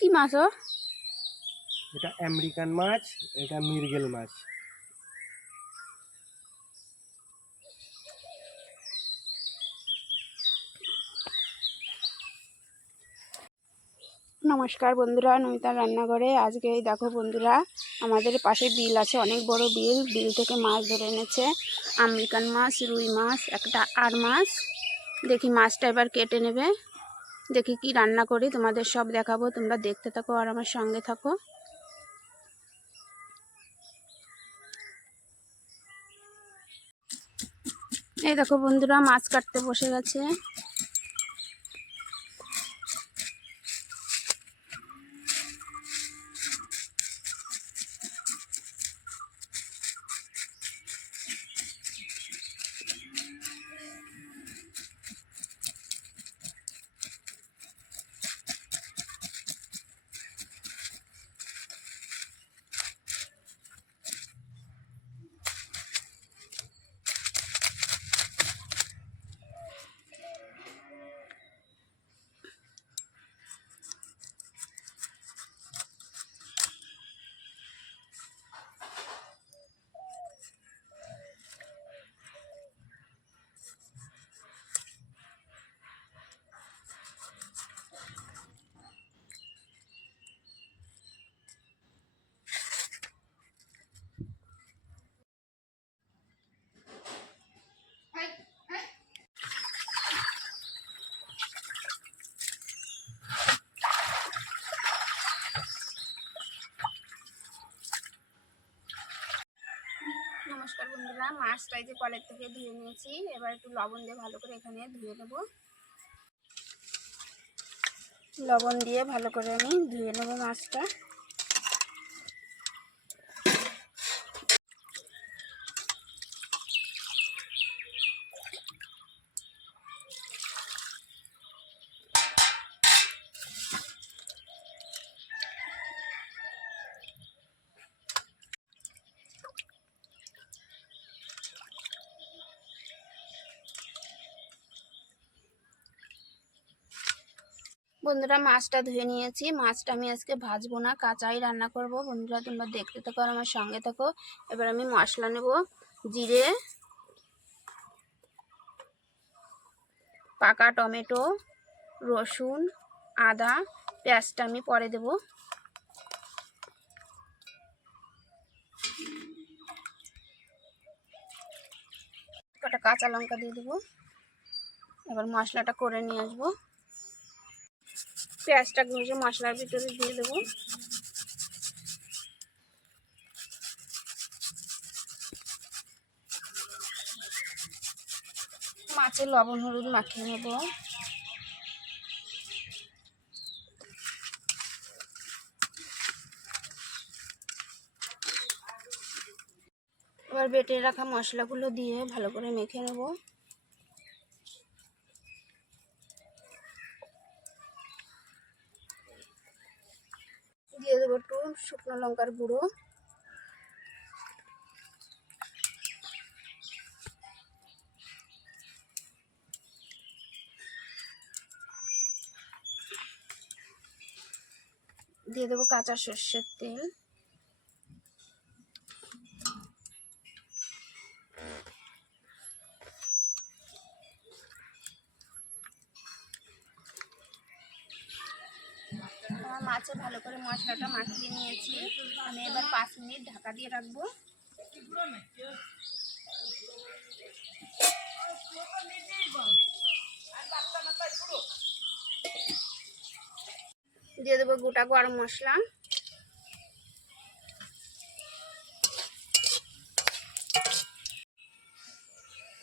কি মাছ? এটা আমেরিকান মাছ, এটা মৃগেল মাছ। নমস্কার বন্ধুরা, নমিতার রান্নাঘরে। আজকে দেখো বন্ধুরা, আমাদের পাশে বিল আছে, অনেক বড় বিল। বিল থেকে মাছ ধরে এনেছে, আমেরিকান মাছ, রুই মাছ, একটা আর মাছ। দেখি মাছটা এবার কেটে নেবে, দেখি কি রান্না করি, তোমাদের সব দেখাবো। তোমরা দেখতে থাকো আর আমার সঙ্গে থাকো। এই দেখো বন্ধুরা, মাছ কাটতে বসে গেছে। নমস্কার বন্ধুরা, মাছটা এই যে কলের থেকে ধুয়ে নিয়েছি। এবার একটু লবণ দিয়ে ভালো করে এখানে ধুয়ে নেব। লবণ দিয়ে ভালো করে আমি ধুয়ে নেব মাছটা। বন্ধুরা, মাছটা ধুয়ে নিয়েছি। মাছটা আমি আজকে ভাজবো না, কাঁচাই রান্না করব। বন্ধুরা তোমরা দেখতে থাকো আর আমার সঙ্গে থাকো। এবার আমি মশলা নেব। জিরে, পাকা টমেটো, রসুন, আদা, পেঁয়াজটা আমি পরে দেব। কটা কাঁচা লঙ্কা দিয়ে দেবো। এবার মশলাটা করে নিয়ে আসবো। পেঁয়াজটা ঘষে মশলার ভিতরে দিয়ে দেবো। মাছের লবণ হলুদ মাখিয়ে নেব। এবার বেটে রাখা মশলাগুলো দিয়ে ভালো করে মেখে নেব। দিয়ে দেবো একটু শুকনো লঙ্কার গুঁড়ো, দিয়ে দেবো কাঁচা সর্ষের তেল, মাছে ভালো করে মশলাটা মাখিয়ে নিয়েছি। আমি এবার 5 মিনিট ঢাকা দিয়ে রাখবো। দিয়ে দেবো গোটা গরম মশলা।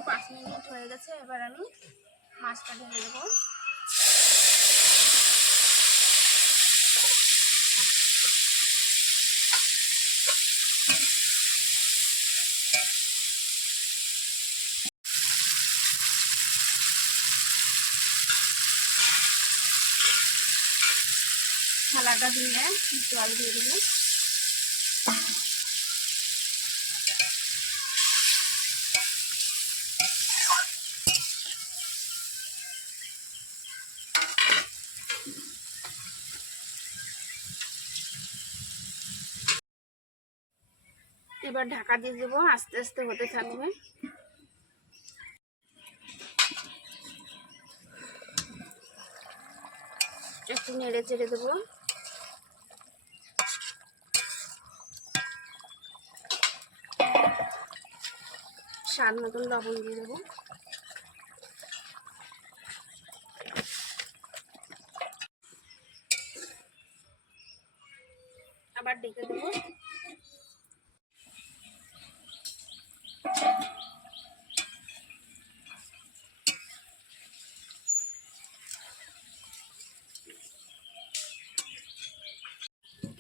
পাঁচ মিনিট হয়ে গেছে, এবার আমি মাছটা ঢেলে দেবো। থালাটা দিয়ে জল দিয়ে দেবো। এবার ঢাকা দিয়ে দেবো, আস্তে আস্তে হতে থাকবে। একটু নেড়ে চেড়ে দেবো। স্বাদ মতন লবণ দিয়ে দেবো। আবার ডেকে দেবো।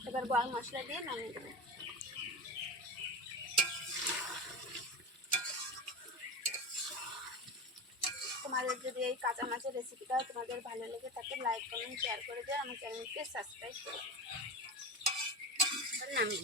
এবার গরম মশলা দিয়ে নামিয়ে দেবো। তোমাদের যদি এই কাঁচা মাছের রেসিপিটা তোমাদের ভালো লেগে থাকে, লাইক কমেন্ট শেয়ার করে দেয়, আমার চ্যানেলকে সাবস্ক্রাইব করে নামিয়ে